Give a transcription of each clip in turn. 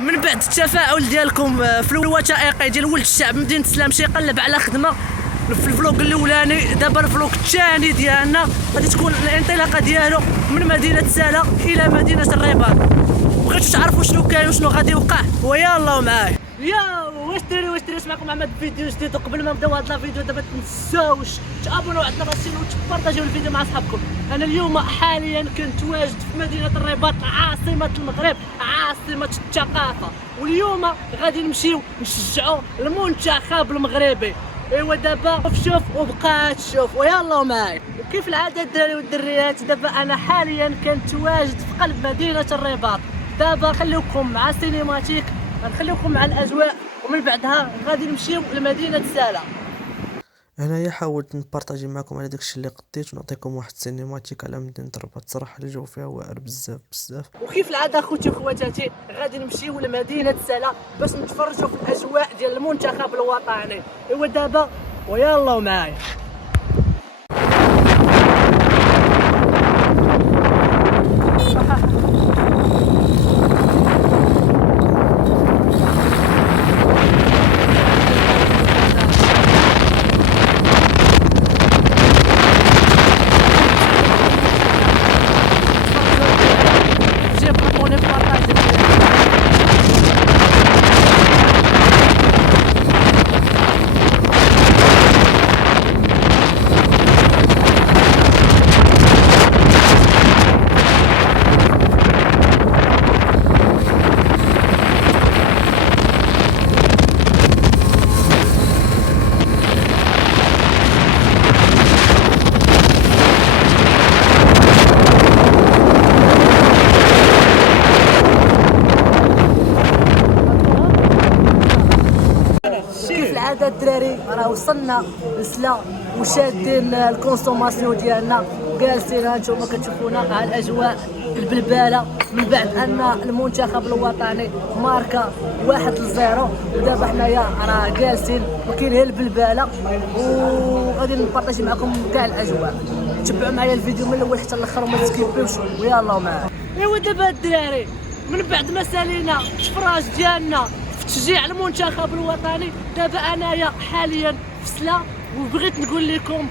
من بعد التفاعل ديالكم في الوثائقي ديال ولد الشعب مدينه السلامشي قلب على خدمه في الفلوق الاولاني. دابا الفلوق الثاني ديالنا غادي تكون الانطلاقه ديالو من مدينه سالا الى مدينه الرباط. بغيتو تعرفوا شنو كاين وشنو غادي يوقع ويلا معايا. يا واش دايرين معكم محمد فيديو جديد. وقبل ما نبداو هذا الفيديو دابا تنساوش تابونوا عندنا لاشين وتبارطاجيو الفيديو مع صحابكم. انا اليوم حاليا كنت واجد في مدينه الرباط عاصمه المغرب عاصمه الثقافه، واليوم غادي نمشيو نشجعوا المنتخب المغربي. ايوا دابا شوف وبقات تشوف ويلا معايا. وكيف العاده الدراري والدريات دابا انا حاليا كنت واجد في قلب مدينه الرباط. دابا خليكم مع سينيماتيك، غنخليكم مع الاجواء ومن بعدها غادي نمشيو لمدينه سالا. هنايا حاولت نبارطاجي معكم على داكشي اللي قديت ونعطيكم واحد السينيماتيك على مدينة الرباط. صراحة الجو فيها واعر بزاف بزاف. وكيف العاده اخوتي وخواتاتي غادي نمشيو لمدينه سالا باش نتفرجوا في الاجواء ديال المنتخب الوطني. ايوا دابا ويلا معايا. العاده الدراري راه وصلنا لسلا وشادين الكونسوماسيون ديالنا وجالسين هانتوما كتشوفونا على الاجواء البلباله من بعد ان المنتخب الوطني ماركا 1-0. ودابا حنايا راه جالسين وكاين غير البلباله وغادي نبارطاجي معكم كاع الاجواء. تبعوا معايا الفيديو من الاول حتى الاخر وما تسكيبيوش ويلا معايا. ايوا دابا الدراري من بعد ما سالينا التفراج ديالنا تشجيع المنتخب الوطني، دابا انايا حاليا في سلا وبغيت نقول لكم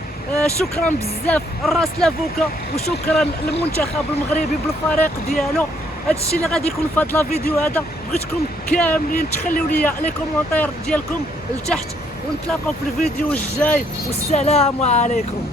شكرا بزاف الراس لافوكا وشكرا للمنتخب المغربي بالفريق ديالو. هادشي اللي غادي يكون في هذا الفيديو هذا. بغيتكم كاملين تخليو لي لي كومونتير ديالكم لتحت ونتلاقاو في الفيديو الجاي والسلام عليكم.